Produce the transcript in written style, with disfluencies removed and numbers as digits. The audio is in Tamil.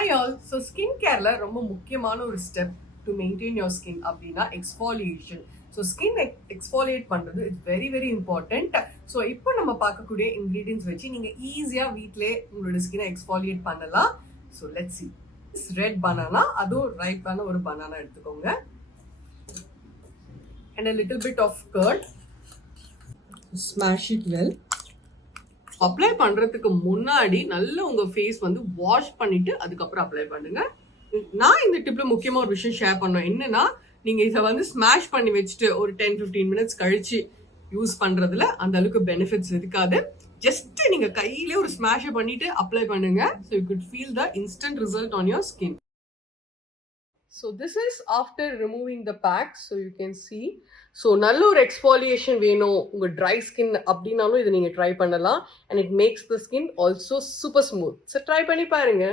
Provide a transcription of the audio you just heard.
Hi all. So ஸ்கின் கேர்ல ரொம்ப முக்கியமான ஒரு step to maintain your skin அப்படின்னா எக்ஸ்ஃபாலியேஷன். ஸோ ஸ்கின் எக்ஸ்ஃபாலியேட் பண்ணுறது it's very very important. So இப்போ நம்ம பார்க்கக்கூடிய இன்க்ரீடியன்ஸ் வச்சு நீங்கள் ஈஸியாக வீட்டிலே உங்களோட ஸ்கினை எக்ஸ்ஃபாலியேட் பண்ணலாம். So let's see. Red banana, அதுவும் ரைப்பான ஒரு பனானா எடுத்துக்கோங்க. And a little bit of curd. Smash it well. Apply பண்றதுக்கு முன்னாடி நல்ல உங்க ஃபேஸ் வந்து வாஷ் பண்ணிட்டு அதுக்கப்புறம் அப்ளை பண்ணுங்க. நான் இந்த டிப்ல முக்கியமா ஒரு விஷயம் ஷேர் பண்ணோம். என்னன்னா, நீங்க இதை வந்து ஸ்மாஷ் பண்ணி வச்சுட்டு ஒரு 10-15 மினிட்ஸ் கழிச்சு யூஸ் பண்றதுல அந்த அளவுக்கு பெனிஃபிட்ஸ் இருக்காது. ஜஸ்ட் நீங்க கையிலே ஒரு ஸ்மாஷ் பண்ணிட்டு அப்ளை பண்ணுங்க. So you good feel the instant result on your skin. So this is after removing the pack, so you can see. So நல்ல ஒரு எக்ஸ்ஃபாலியேஷன் வேணும் உங்க ட்ரை ஸ்கின் அப்படின்னாலும் இதை நீங்க ட்ரை பண்ணலாம். And it makes the skin also super smooth. So try பண்ணி பாருங்க.